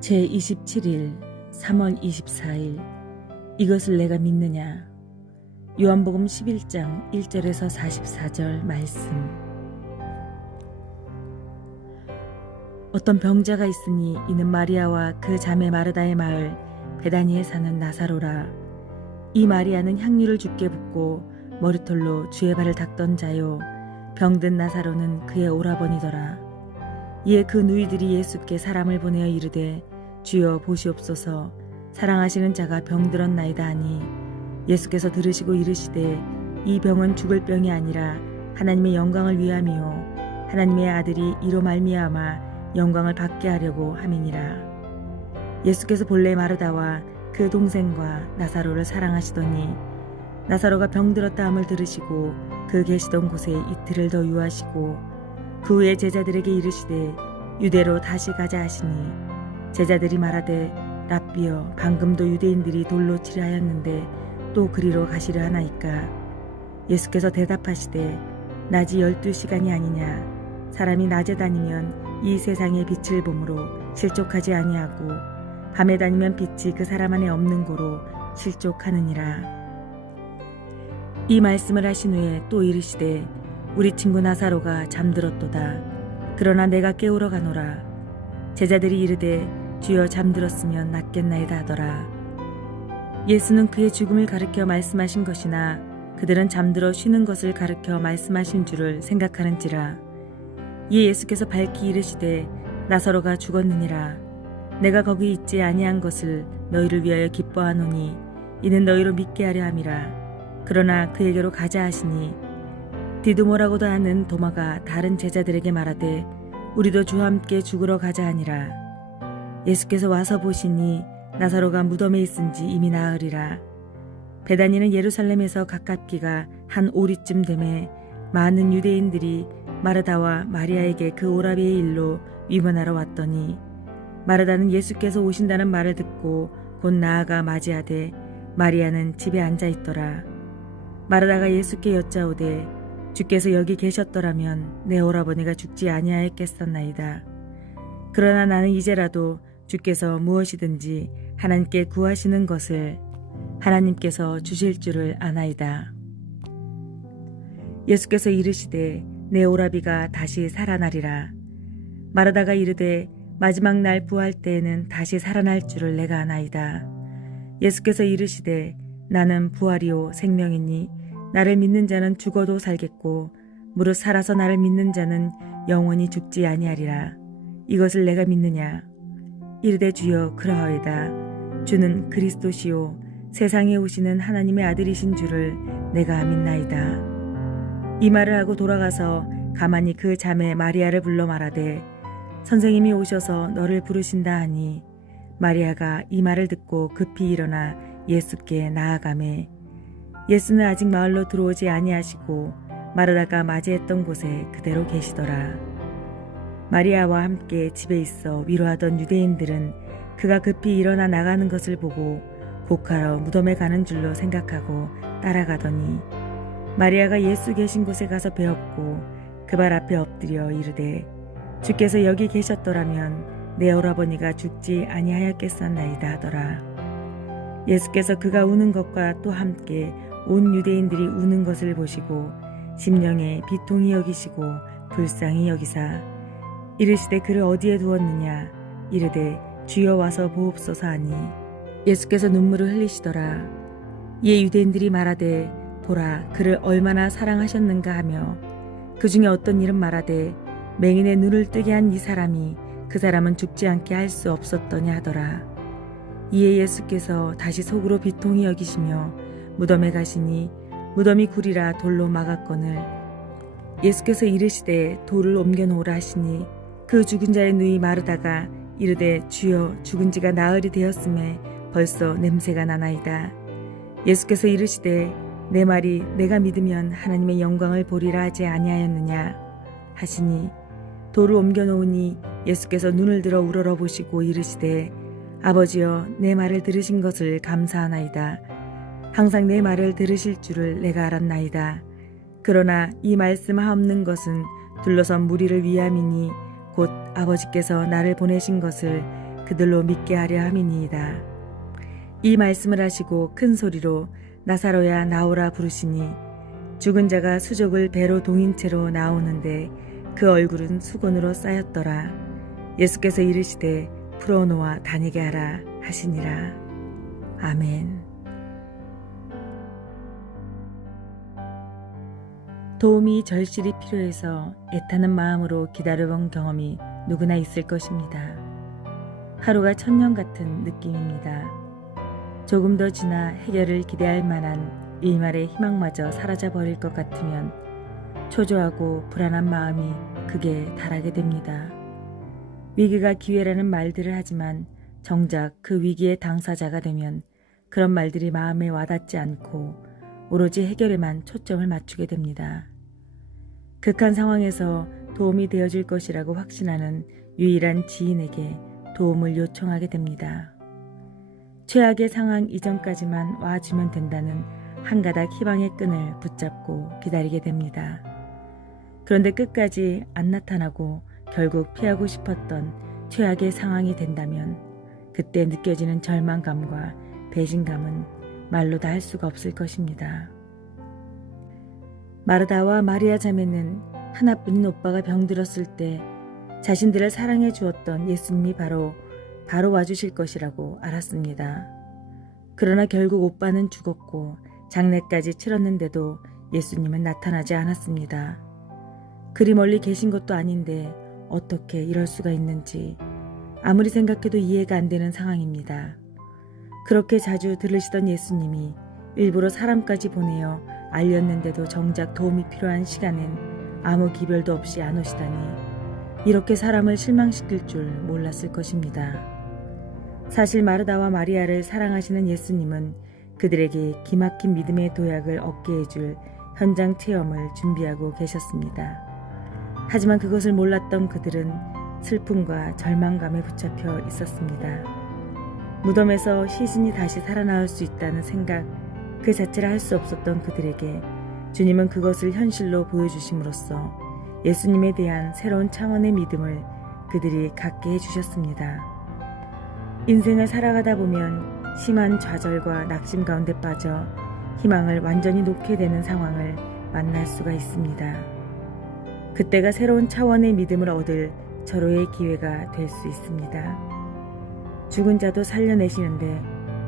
제27일 3월 24일 이것을 내가 믿느냐. 요한복음 11장 1절에서 44절 말씀. 어떤 병자가 있으니 이는 마리아와 그 자매 마르다의 마을 베다니에 사는 나사로라. 이 마리아는 향유를 주께 붓고 머리털로 주의 발을 닦던 자요, 병든 나사로는 그의 오라버니더라. 이에 그 누이들이 예수께 사람을 보내어 이르되 주여 보시옵소서, 사랑하시는 자가 병들었나이다 하니 예수께서 들으시고 이르시되 이 병은 죽을 병이 아니라 하나님의 영광을 위함이요 하나님의 아들이 이로 말미암아 영광을 받게 하려고 함이니라. 예수께서 본래 마르다와 그 동생과 나사로를 사랑하시더니 나사로가 병들었다 함을 들으시고 그 계시던 곳에 이틀을 더 유하시고 그 후에 제자들에게 이르시되 유대로 다시 가자 하시니 제자들이 말하되 랍비여, 방금도 유대인들이 돌로 치려 하였는데 또 그리로 가시려 하나이까. 예수께서 대답하시되 낮이 12시간이 아니냐. 사람이 낮에 다니면 이 세상의 빛을 보므로 실족하지 아니하고 밤에 다니면 빛이 그 사람 안에 없는 고로 실족하느니라. 이 말씀을 하신 후에 또 이르시되 우리 친구 나사로가 잠들었도다. 그러나 내가 깨우러 가노라. 제자들이 이르되 주여 잠들었으면 낫겠나이다 하더라. 예수는 그의 죽음을 가르켜 말씀하신 것이나 그들은 잠들어 쉬는 것을 가르켜 말씀하신 줄을 생각하는지라. 이에 예수께서 밝히 이르시되 나사로가 죽었느니라. 내가 거기 있지 아니한 것을 너희를 위하여 기뻐하노니 이는 너희로 믿게 하려 함이라. 그러나 그에게로 가자 하시니 디두모라고도 하는 도마가 다른 제자들에게 말하되 우리도 주와 함께 죽으러 가자 하니라. 예수께서 와서 보시니 나사로가 무덤에 있은지 이미 나으리라. 베다니는 예루살렘에서 가깝기가 한 오리쯤 되매 많은 유대인들이 마르다와 마리아에게 그 오라비의 일로 위문하러 왔더니 마르다는 예수께서 오신다는 말을 듣고 곧 나아가 맞이하되 마리아는 집에 앉아 있더라. 마르다가 예수께 여짜오되 주께서 여기 계셨더라면 내 오라버니가 죽지 아니하였겠었나이다. 그러나 나는 이제라도 주께서 무엇이든지 하나님께 구하시는 것을 하나님께서 주실 줄을 아나이다. 예수께서 이르시되 내 오라비가 다시 살아나리라. 마르다가 이르되 마지막 날 부활 때에는 다시 살아날 줄을 내가 아나이다. 예수께서 이르시되 나는 부활이요 생명이니 나를 믿는 자는 죽어도 살겠고 무릇 살아서 나를 믿는 자는 영원히 죽지 아니하리라. 이것을 내가 믿느냐. 이르되 주여 그러하이다. 주는 그리스도시요 세상에 오시는 하나님의 아들이신 줄을 내가 믿나이다. 이 말을 하고 돌아가서 가만히 그 자매 마리아를 불러 말하되 선생님이 오셔서 너를 부르신다 하니 마리아가 이 말을 듣고 급히 일어나 예수께 나아가매 예수는 아직 마을로 들어오지 아니하시고 마르다가 맞이했던 곳에 그대로 계시더라. 마리아와 함께 집에 있어 위로하던 유대인들은 그가 급히 일어나 나가는 것을 보고 곡하러 무덤에 가는 줄로 생각하고 따라가더니 마리아가 예수 계신 곳에 가서 배웠고 그 발 앞에 엎드려 이르되 주께서 여기 계셨더라면 내 오라버니가 죽지 아니하였겠었나이다 하더라. 예수께서 그가 우는 것과 또 함께 온 유대인들이 우는 것을 보시고 심령에 비통히 여기시고 불쌍히 여기사 이르시되 그를 어디에 두었느냐. 이르되 주여 와서 보옵소서 하니 예수께서 눈물을 흘리시더라. 이에 유대인들이 말하되 보라 그를 얼마나 사랑하셨는가 하며 그 중에 어떤 이는 말하되 맹인의 눈을 뜨게 한 이 사람이 그 사람은 죽지 않게 할 수 없었더냐 하더라. 이에 예수께서 다시 속으로 비통히 여기시며 무덤에 가시니 무덤이 굴이라 돌로 막았거늘 예수께서 이르시되 돌을 옮겨 놓으라 하시니 그 죽은 자의 누이 마르다가 이르되 주여 죽은 지가 나흘이 되었음에 벌써 냄새가 나나이다. 예수께서 이르시되 내 말이 내가 믿으면 하나님의 영광을 보리라 하지 아니하였느냐 하시니 돌을 옮겨 놓으니 예수께서 눈을 들어 우러러보시고 이르시되 아버지여 내 말을 들으신 것을 감사하나이다. 항상 내 말을 들으실 줄을 내가 알았나이다. 그러나 이 말씀 하옵는 것은 둘러선 무리를 위함이니 곧 아버지께서 나를 보내신 것을 그들로 믿게 하려 함이니이다. 이 말씀을 하시고 큰 소리로 나사로야 나오라 부르시니 죽은 자가 수족을 배로 동인 채로 나오는데 그 얼굴은 수건으로 쌓였더라. 예수께서 이르시되 풀어놓아 다니게 하라 하시니라. 아멘. 도움이 절실히 필요해서 애타는 마음으로 기다려본 경험이 누구나 있을 것입니다. 하루가 천년 같은 느낌입니다. 조금 더 지나 해결을 기대할 만한 일말의 희망마저 사라져 버릴 것 같으면 초조하고 불안한 마음이 극에 달하게 됩니다. 위기가 기회라는 말들을 하지만 정작 그 위기의 당사자가 되면 그런 말들이 마음에 와닿지 않고 오로지 해결에만 초점을 맞추게 됩니다. 극한 상황에서 도움이 되어줄 것이라고 확신하는 유일한 지인에게 도움을 요청하게 됩니다. 최악의 상황 이전까지만 와주면 된다는 한 가닥 희망의 끈을 붙잡고 기다리게 됩니다. 그런데 끝까지 안 나타나고 결국 피하고 싶었던 최악의 상황이 된다면 그때 느껴지는 절망감과 배신감은 말로 다 할 수가 없을 것입니다. 마르다와 마리아 자매는 하나뿐인 오빠가 병들었을 때 자신들을 사랑해 주었던 예수님이 바로 와주실 것이라고 알았습니다. 그러나 결국 오빠는 죽었고 장례까지 치렀는데도 예수님은 나타나지 않았습니다. 그리 멀리 계신 것도 아닌데 어떻게 이럴 수가 있는지 아무리 생각해도 이해가 안 되는 상황입니다. 그렇게 자주 들으시던 예수님이 일부러 사람까지 보내어 알렸는데도 정작 도움이 필요한 시간엔 아무 기별도 없이 안 오시다니 이렇게 사람을 실망시킬 줄 몰랐을 것입니다. 사실 마르다와 마리아를 사랑하시는 예수님은 그들에게 기막힌 믿음의 도약을 얻게 해줄 현장 체험을 준비하고 계셨습니다. 하지만 그것을 몰랐던 그들은 슬픔과 절망감에 붙잡혀 있었습니다. 무덤에서 시신이 다시 살아나올 수 있다는 생각 그 자체를 할 수 없었던 그들에게 주님은 그것을 현실로 보여주심으로써 예수님에 대한 새로운 차원의 믿음을 그들이 갖게 해주셨습니다. 인생을 살아가다 보면 심한 좌절과 낙심 가운데 빠져 희망을 완전히 놓게 되는 상황을 만날 수가 있습니다. 그때가 새로운 차원의 믿음을 얻을 절호의 기회가 될 수 있습니다. 죽은 자도 살려내시는데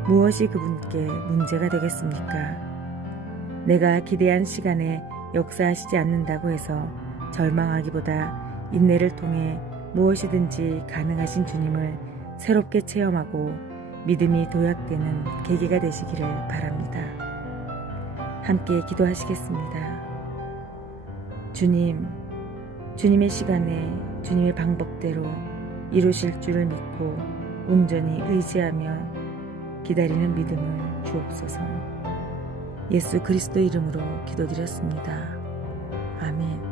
무엇이 그분께 문제가 되겠습니까? 내가 기대한 시간에 역사하시지 않는다고 해서 절망하기보다 인내를 통해 무엇이든지 가능하신 주님을 새롭게 체험하고 믿음이 도약되는 계기가 되시기를 바랍니다. 함께 기도하시겠습니다. 주님의 시간에 주님의 방법대로 이루실 줄을 믿고 온전히 의지하며 기다리는 믿음을 주옵소서. 예수 그리스도 이름으로 기도드렸습니다. 아멘.